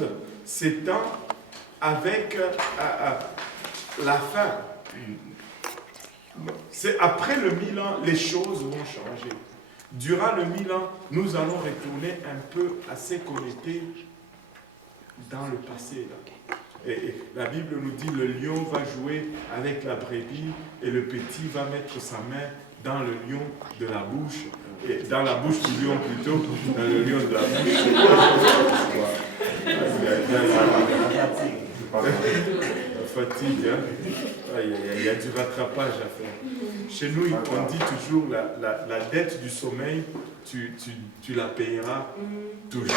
monde s'étend avec la fin. C'est après le 1000 ans, les choses vont changer. Durant le 1000 ans, nous allons retourner un peu à ce qu'on était dans le passé. Là. Et la Bible nous dit le lion va jouer avec la brebis et le petit va mettre sa main dans le lion de la bouche, et dans la bouche du lion plutôt, dans le lion de la bouche. La fatigue, hein? Il y a du rattrapage à faire. Chez nous, on dit toujours la dette du sommeil, tu la payeras toujours.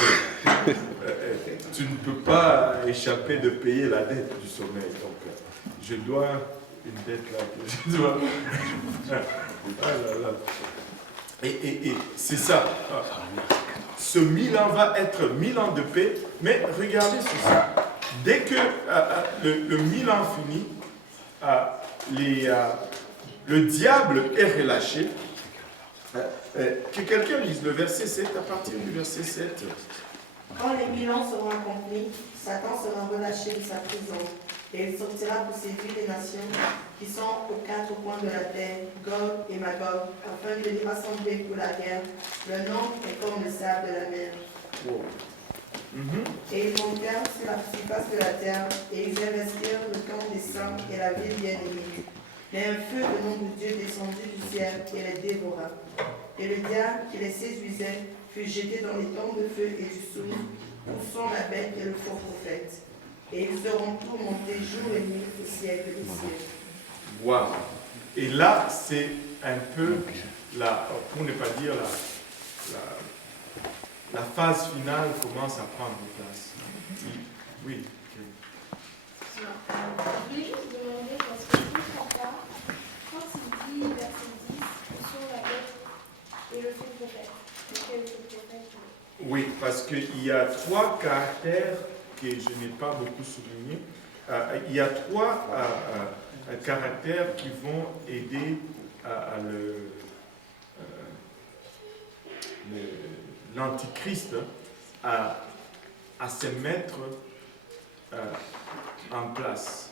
Tu ne peux pas échapper de payer la dette du sommeil. Donc, je dois une dette là que je dois. Ah là là. Et c'est ça. Ce 1000 ans va être 1000 ans de paix, mais regardez ceci. Dès que le 1000 ans finit, le diable est relâché. Que quelqu'un lise le verset 7, à partir du verset 7. Quand les 1000 ans seront accomplis, Satan sera relâché de sa prison, et il sortira pour séduire les nations qui sont aux quatre coins de la terre, Gog et Magog, afin de les rassembler pour la guerre. Le nombre est comme le sable de la mer. Wow. Et ils montèrent sur la surface de la terre, et ils investirent le camp des saints et la ville bien-aimée. Mais un feu de nom de Dieu descendit du ciel et les dévora. Et le diable qui les séduisait fut jeté dans les tonnes de feu et du soufre, où sont la bête et le faux prophète. Et ils seront tourmentés jour et nuit au siècle des siècles. Wow. Et là, c'est un peu, pour ne pas dire la phase finale commence à prendre place. Oui. Je voulais juste demander, parce que je ne comprends pas, quand il dit, verset 10, où sont la bête et le faux prophète. Lequel est le prophète? Oui, parce qu'il y a trois caractères que je n'ai pas beaucoup soulignés. Il y a trois caractères qui vont aider l'antichrist à se mettre en place.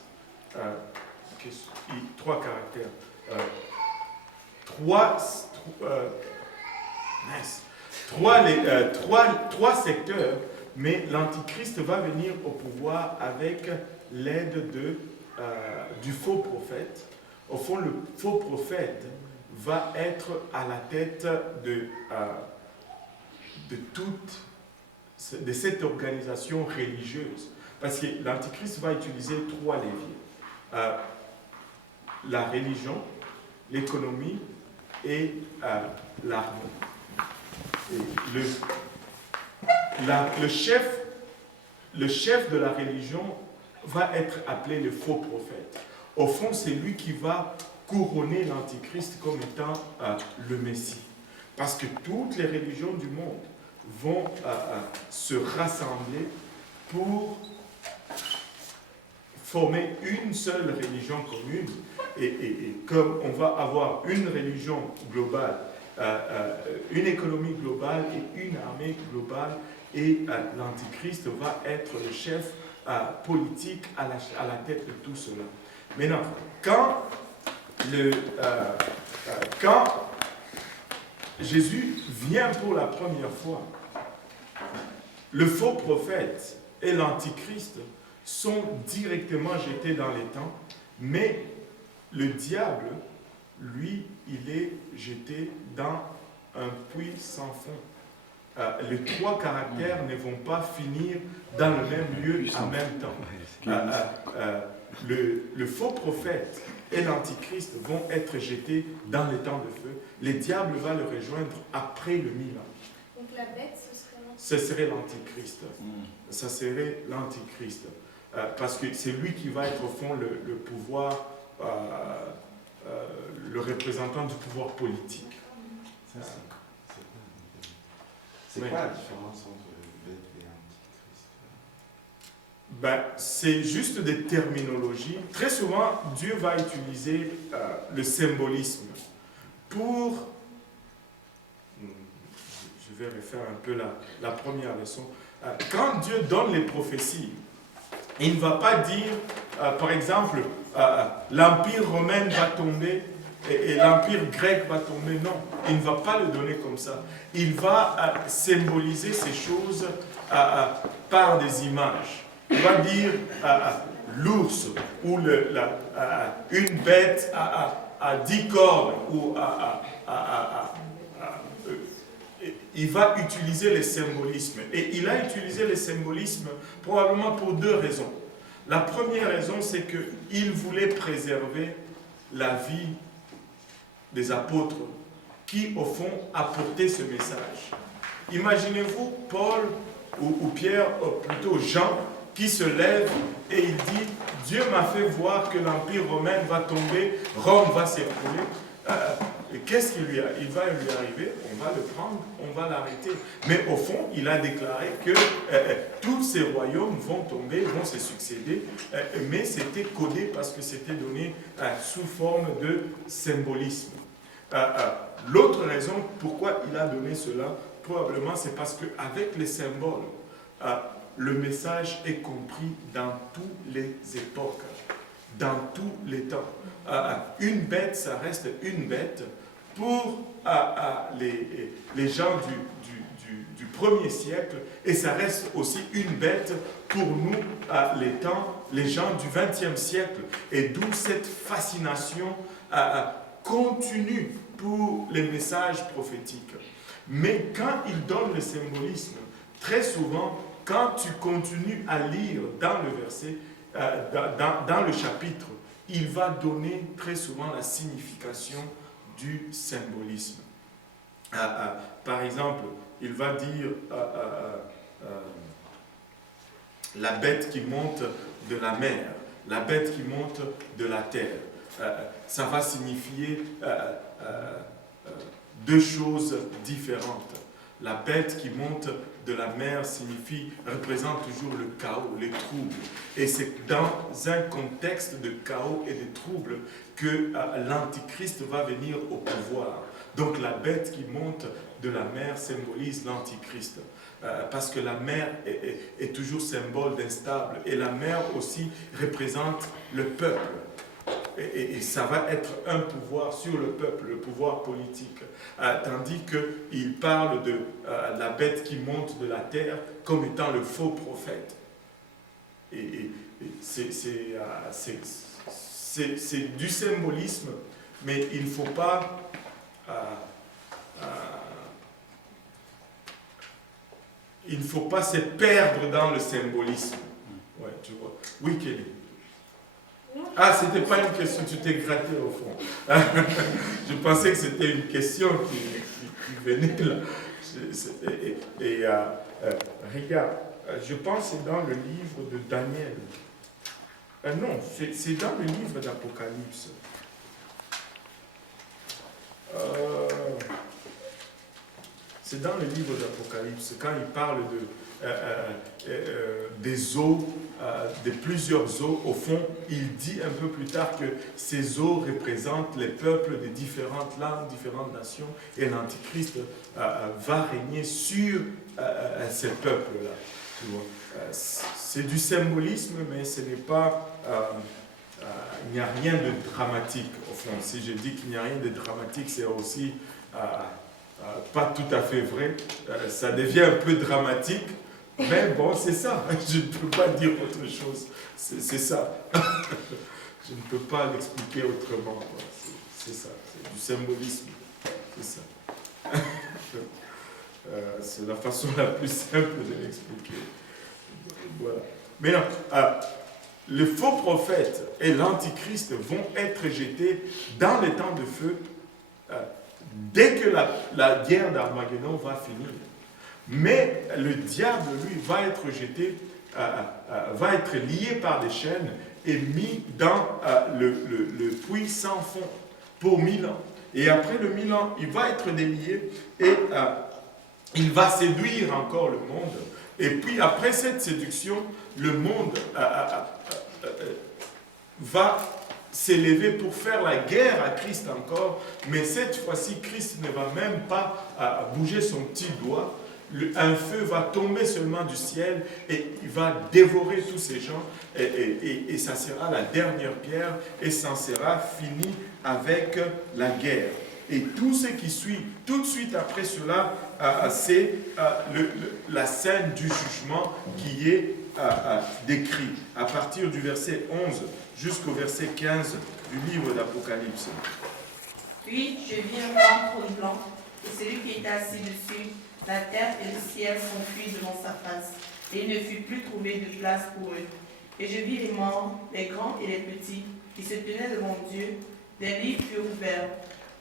Trois caractères. Trois secteurs, mais l'antichrist va venir au pouvoir avec l'aide du faux prophète. Au fond, le faux prophète va être à la tête de cette organisation religieuse. Parce que l'antichrist va utiliser trois leviers. La religion, l'économie et l'armée. Le chef de la religion va être appelé le faux prophète. Au fond, c'est lui qui va couronner l'antichrist comme étant le Messie. Parce que toutes les religions du monde vont se rassembler pour former une seule religion commune. Et comme on va avoir une religion globale, une économie globale et une armée globale, et l'antichrist va être le chef politique à la tête de tout cela. Maintenant, quand Jésus vient pour la première fois, le faux prophète et l'antichrist sont directement jetés dans les temps, mais le diable, lui, il est jeté dans un puits sans fond. Les trois caractères ne vont pas finir dans le même lieu en même temps. Le faux prophète et l'antichrist vont être jetés dans les temps de feu. Le diable va le rejoindre après le 1000 ans. Donc la bête, ce serait l'antichrist. Ce serait l'antichrist. Ça serait l'antichrist. Parce que c'est lui qui va être au fond le pouvoir, le représentant du pouvoir politique. C'est quoi la différence entre bête et antichrist? C'est juste des terminologies. Très souvent, Dieu va utiliser le symbolisme pour... Je vais refaire un peu la première leçon. quand Dieu donne les prophéties, il ne va pas dire, par exemple, l'Empire romain va tomber et l'Empire grec va tomber. Non, il ne va pas le donner comme ça. Il va symboliser ces choses par des images. Il va dire l'ours ou une bête à 10 cornes ou il va utiliser les symbolismes. Et il a utilisé les symbolismes probablement pour 2 raisons. La première raison, c'est qu'il voulait préserver la vie des apôtres qui, au fond, apportaient ce message. Imaginez-vous Paul ou Pierre, ou plutôt Jean, qui se lève et il dit « Dieu m'a fait voir que l'Empire romain va tomber, Rome va s'écrouler. » Qu'est-ce qui il va lui arriver? On va le prendre, on va l'arrêter. Mais au fond, il a déclaré que tous ces royaumes vont tomber, vont se succéder, mais c'était codé parce que c'était donné sous forme de symbolisme. L'autre raison pourquoi il a donné cela, probablement c'est parce qu'avec les symboles, le message est compris dans toutes les époques, dans tous les temps. Une bête, ça reste une bête. Pour les gens du 1er siècle, et ça reste aussi une bête pour nous, les gens du 20e siècle, et d'où cette fascination continue pour les messages prophétiques. Mais quand il donne le symbolisme, très souvent, quand tu continues à lire dans le verset, dans le chapitre, il va donner très souvent la signification du symbolisme. Par exemple, il va dire la bête qui monte de la mer, la bête qui monte de la terre. Ça va signifier 2 choses différentes. La bête qui monte de la mer représente toujours le chaos, les troubles. Et c'est dans un contexte de chaos et de troubles que l'Antichrist va venir au pouvoir. Donc la bête qui monte de la mer symbolise l'Antichrist. Parce que la mer est toujours symbole d'instable. Et la mer aussi représente le peuple. Et ça va être un pouvoir sur le peuple, le pouvoir politique. Tandis qu'il parle de la bête qui monte de la terre comme étant le faux prophète. Et c'est du symbolisme, mais il ne faut pas se perdre dans le symbolisme. Ouais, tu vois. Oui, Kelly. Ah, c'était pas une question, tu t'es gratté au fond. Je pensais que c'était une question qui venait là. Regarde, je pense que c'est dans le livre de Daniel. Non, c'est dans le livre d'Apocalypse. C'est dans le livre d'Apocalypse, quand il parle des eaux, de plusieurs eaux, au fond, il dit un peu plus tard que ces eaux représentent les peuples de différentes langues, différentes nations, et l'Antichrist va régner sur ces peuples-là. C'est du symbolisme, mais ce n'est pas... il n'y a rien de dramatique, au fond. Si je dis qu'il n'y a rien de dramatique, c'est aussi pas tout à fait vrai. Ça devient un peu dramatique, mais bon, c'est ça. Je ne peux pas dire autre chose. C'est ça. Je ne peux pas l'expliquer autrement. C'est ça. C'est du symbolisme. C'est ça. C'est la façon la plus simple de l'expliquer. Voilà. Maintenant, les faux prophètes et l'Antichrist vont être jetés dans les temps de feu dès que la guerre d'Armageddon va finir. Mais le diable, lui, va être jeté, va être lié par des chaînes et mis dans le puits sans fond pour 1000 ans. Et après le 1000 ans, il va être délié et il va séduire encore le monde. Et puis après cette séduction, le monde va s'élever pour faire la guerre à Christ encore, mais cette fois-ci, Christ ne va même pas bouger son petit doigt, un feu va tomber seulement du ciel et il va dévorer tous ces gens et ça sera la dernière guerre et ça sera fini avec la guerre. Et tout ce qui suit, tout de suite après cela, c'est la scène du jugement qui est décrit à partir du verset 11 jusqu'au verset 15 du livre d'Apocalypse. Puis je vis un grand trône blanc, et celui qui était assis dessus, la terre et le ciel s'enfuient devant sa face, et il ne fut plus trouvé de place pour eux. Et je vis les morts, les grands et les petits, qui se tenaient devant Dieu. Des livres furent ouverts,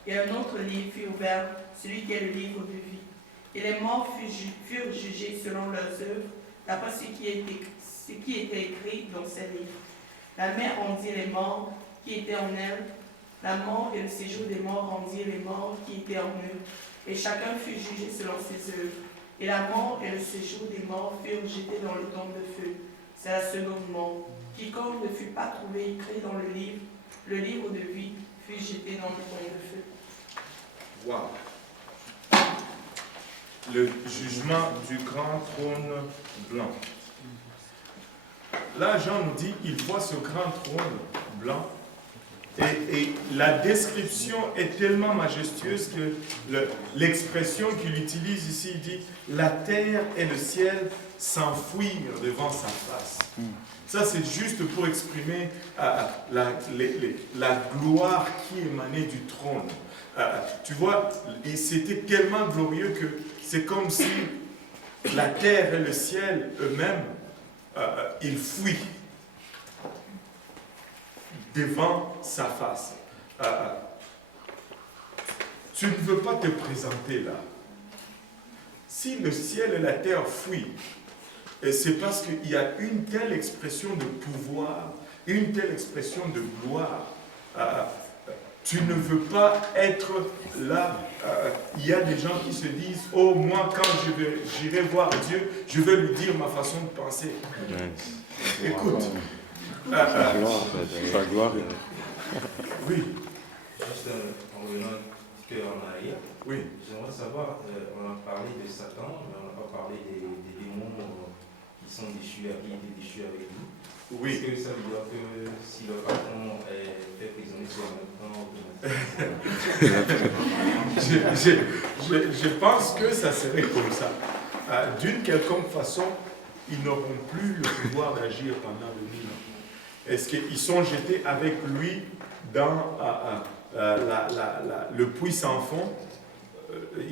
et un autre livre fut ouvert, celui qui est le livre de vie. Et les morts furent jugés selon leurs œuvres, d'après ce qui était écrit dans ces livres. La mer rendit les morts qui étaient en elle. La mort et le séjour des morts rendirent les morts qui étaient en eux, et chacun fut jugé selon ses œuvres. Et la mort et le séjour des morts furent jetés dans le temps de feu. C'est la seconde mort. Quiconque ne fut pas trouvé écrit dans le livre de vie, fut jeté dans le temps de feu. Wow. Le jugement du grand trône blanc. Là, Jean nous dit, il voit ce grand trône blanc. Et la description est tellement majestueuse que l'expression qu'il utilise ici, il dit « la terre et le ciel s'enfuirent devant sa face ». Ça, c'est juste pour exprimer la gloire qui émanait du trône. Tu vois, c'était tellement glorieux que c'est comme si la terre et le ciel eux-mêmes, ils fuient devant sa face. Tu ne veux pas te présenter là. Si le ciel et la terre fuient, c'est parce qu'il y a une telle expression de pouvoir, une telle expression de gloire. Tu ne veux pas être là. Il y a des gens qui se disent « Oh, moi, quand j'irai voir Dieu, je vais lui dire ma façon de penser. » Écoute. Sa gloire. Oui. Juste en revenant un peu en arrière, Oui. j'aimerais savoir, on a parlé de Satan, mais on n'a pas parlé des démons qui sont déchus, qui étaient déchus avec nous. Oui. Est-ce que ça veut dire que si le patron est fait prisonnier sur un temps, je pense que ça serait comme ça. D'une quelconque façon, ils n'auront plus le pouvoir d'agir pendant le 1000 ans. Est-ce qu'ils sont jetés avec lui dans le puits sans fond?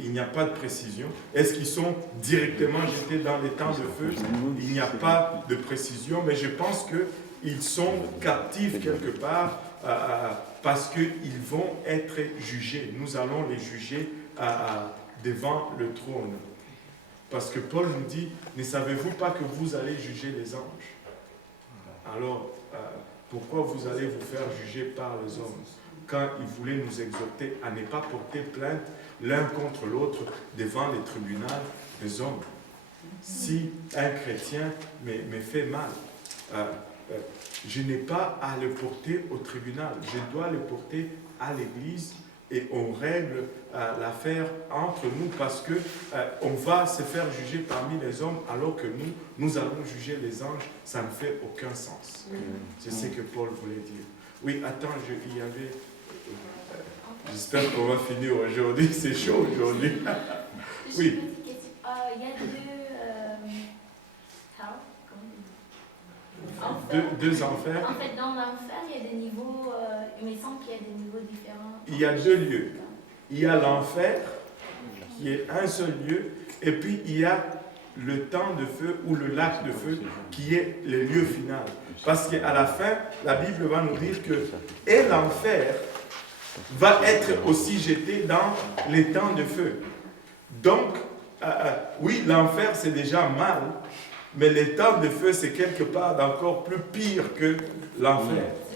Il n'y a pas de précision. Est-ce qu'ils sont directement jetés dans les temps de feu? Il n'y a pas de précision, mais je pense qu'ils sont captifs quelque part parce qu'ils vont être jugés. Nous allons les juger devant le trône. Parce que Paul nous dit, ne savez-vous pas que vous allez juger les anges? Alors, pourquoi vous allez vous faire juger par les hommes? Quand il voulait nous exhorter à ne pas porter plainte l'un contre l'autre devant les tribunaux des hommes. Si un chrétien me fait mal, je n'ai pas à le porter au tribunal, je dois le porter à l'église et on règle l'affaire entre nous parce que on va se faire juger parmi les hommes alors que nous allons juger les anges. Ça ne fait aucun sens. C'est ce que Paul voulait dire. Oui, attends, il y avait... J'espère qu'on va finir aujourd'hui. C'est chaud aujourd'hui. Oui. Il y a Deux enfers. En fait, dans l'enfer, il y a des niveaux, il me semble qu'il y a des niveaux différents. Il y a deux lieux. Il y a l'enfer, qui est un seul lieu, et puis il y a le temps de feu ou le lac de feu, qui est le lieu final. Parce qu'à la fin, la Bible va nous dire que et l'enfer va être aussi jeté dans les temps de feu. Donc, oui, l'enfer c'est déjà mal, mais les temps de feu c'est quelque part d'encore plus pire que l'enfer.